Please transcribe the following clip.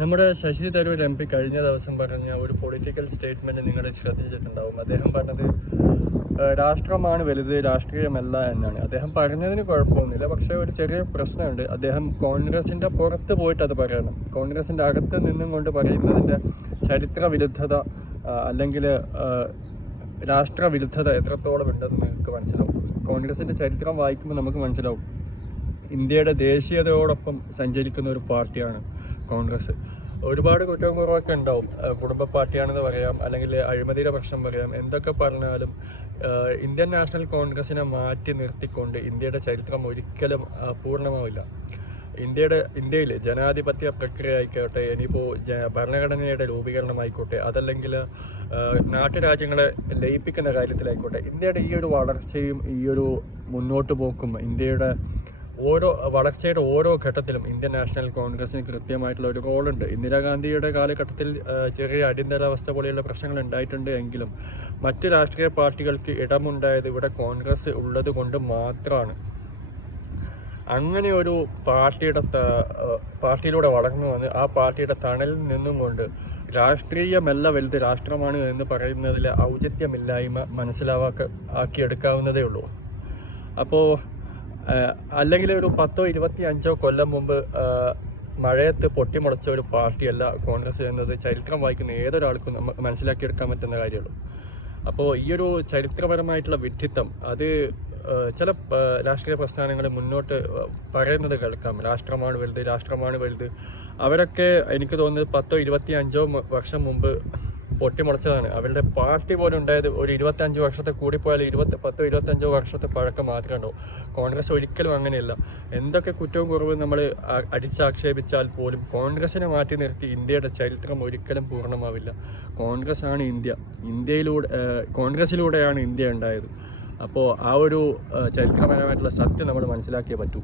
നമ്മുടെ Sasi Tharoor M P കഴിഞ്ഞ ദിവസം പറഞ്ഞ ഒരു പൊളിറ്റിക്കൽ സ്റ്റേറ്റ്മെൻറ്റ് നിങ്ങൾ ശ്രദ്ധിച്ചിട്ടുണ്ടാവും. അദ്ദേഹം പറഞ്ഞത് രാഷ്ട്രമാണ് വലുത്, രാഷ്ട്രീയമല്ല എന്നാണ്. അദ്ദേഹം പറഞ്ഞതിന് കുഴപ്പമൊന്നുമില്ല. പക്ഷേ ഒരു ചെറിയ പ്രശ്നമുണ്ട്. അദ്ദേഹം കോൺഗ്രസിൻ്റെ പുറത്ത് പോയിട്ട് അത് പറയണം. കോൺഗ്രസിൻ്റെ അകത്ത് നിന്നും കൊണ്ട് പറയുന്നതിൻ്റെ ചരിത്ര വിരുദ്ധത അല്ലെങ്കിൽ രാഷ്ട്രവിരുദ്ധത എത്രത്തോളം ഉണ്ടെന്ന് നിങ്ങൾക്ക് മനസ്സിലാവും. കോൺഗ്രസിൻ്റെ ചരിത്രം വായിക്കുമ്പോൾ നമുക്ക് മനസ്സിലാവും. ഇന്ത്യയുടെ ദേശീയതയോടൊപ്പം സഞ്ചരിക്കുന്ന ഒരു പാർട്ടിയാണ് കോൺഗ്രസ്. ഒരുപാട് കുറ്റവും കുറവൊക്കെ ഉണ്ടാവും. കുടുംബ പാർട്ടിയാണെന്ന് പറയാം, അല്ലെങ്കിൽ അഴിമതിയുടെ പ്രശ്നം പറയാം. എന്തൊക്കെ പറഞ്ഞാലും ഇന്ത്യൻ നാഷണൽ കോൺഗ്രസിനെ മാറ്റി നിർത്തിക്കൊണ്ട് ഇന്ത്യയുടെ ചരിത്രം ഒരിക്കലും പൂർണ്ണമാവില്ല. ഇന്ത്യയിൽ ജനാധിപത്യ പ്രക്രിയ ആയിക്കോട്ടെ, ഇനിയിപ്പോൾ ഭരണഘടനയുടെ രൂപീകരണമായിക്കോട്ടെ, അതല്ലെങ്കിൽ നാട്ടുരാജ്യങ്ങളെ ലയിപ്പിക്കുന്ന കാര്യത്തിലായിക്കോട്ടെ, ഇന്ത്യയുടെ ഈ ഒരു വളർച്ചയും ഈ ഒരു മുന്നോട്ട് പോക്കും, ഇന്ത്യയുടെ വളർച്ചയുടെ ഓരോ ഘട്ടത്തിലും ഇന്ത്യൻ നാഷണൽ കോൺഗ്രസിന് കൃത്യമായിട്ടുള്ള ഒരു റോളുണ്ട്. ഇന്ദിരാഗാന്ധിയുടെ കാലഘട്ടത്തിൽ ചെറിയ അടിയന്തരാവസ്ഥ പോലെയുള്ള പ്രശ്നങ്ങൾ ഉണ്ടായിട്ടുണ്ട് എങ്കിലും മറ്റ് രാഷ്ട്രീയ പാർട്ടികൾക്ക് ഇടമുണ്ടായത് ഇവിടെ കോൺഗ്രസ് ഉള്ളത് കൊണ്ട് മാത്രമാണ്. അങ്ങനെ ഒരു പാർട്ടിയിലൂടെ വളർന്നു വന്ന് ആ പാർട്ടിയുടെ തണലിൽ നിന്നും കൊണ്ട് രാഷ്ട്രീയമല്ല വലുത്, രാഷ്ട്രമാണ് എന്ന് പറയുന്നതിൽ ഔചിത്യമില്ലായ്മ ആക്കിയെടുക്കാവുന്നതേ ഉള്ളൂ. അപ്പോൾ അല്ലെങ്കിൽ ഒരു 10-25 കൊല്ലം മുമ്പ് മഴയത്ത് പൊട്ടിമുളച്ച ഒരു പാർട്ടിയല്ല കോൺഗ്രസ് എന്നത് ചരിത്രം വായിക്കുന്ന ഏതൊരാൾക്കും നമുക്ക് മനസ്സിലാക്കിയെടുക്കാൻ പറ്റുന്ന കാര്യമുള്ളൂ. അപ്പോൾ ഈ ഒരു ചരിത്രപരമായിട്ടുള്ള വിഡ്ഢിത്തം അത് ചില രാഷ്ട്രീയ പ്രസ്ഥാനങ്ങൾ മുന്നോട്ട് പറയുന്നത് കേൾക്കാം. രാഷ്ട്രമാണ് വലുത്. അവരൊക്കെ എനിക്ക് തോന്നുന്നത് 10-25 വർഷം മുമ്പ് പൊട്ടിമുളച്ചതാണ്. അവരുടെ പാർട്ടി പോലും ഉണ്ടായത് ഒരു 25 വർഷത്തെ കൂടിപ്പോയാൽ 10-25 വർഷത്തെ പഴക്കം മാത്രമേ ഉണ്ടാവും. കോൺഗ്രസ് ഒരിക്കലും അങ്ങനെയല്ല. എന്തൊക്കെ കുറ്റവും കുറവും നമ്മൾ അടിച്ചാക്ഷേപിച്ചാൽ പോലും കോൺഗ്രസിനെ മാറ്റി നിർത്തി ഇന്ത്യയുടെ ചരിത്രം ഒരിക്കലും പൂർണ്ണമാവില്ല. കോൺഗ്രസ്സാണ് ഇന്ത്യ. കോൺഗ്രസിലൂടെയാണ് ഇന്ത്യ ഉണ്ടായത്. അപ്പോൾ ആ ഒരു ചരിത്രപരമായിട്ടുള്ള സത്യം നമ്മൾ മനസ്സിലാക്കിയേ പറ്റൂ.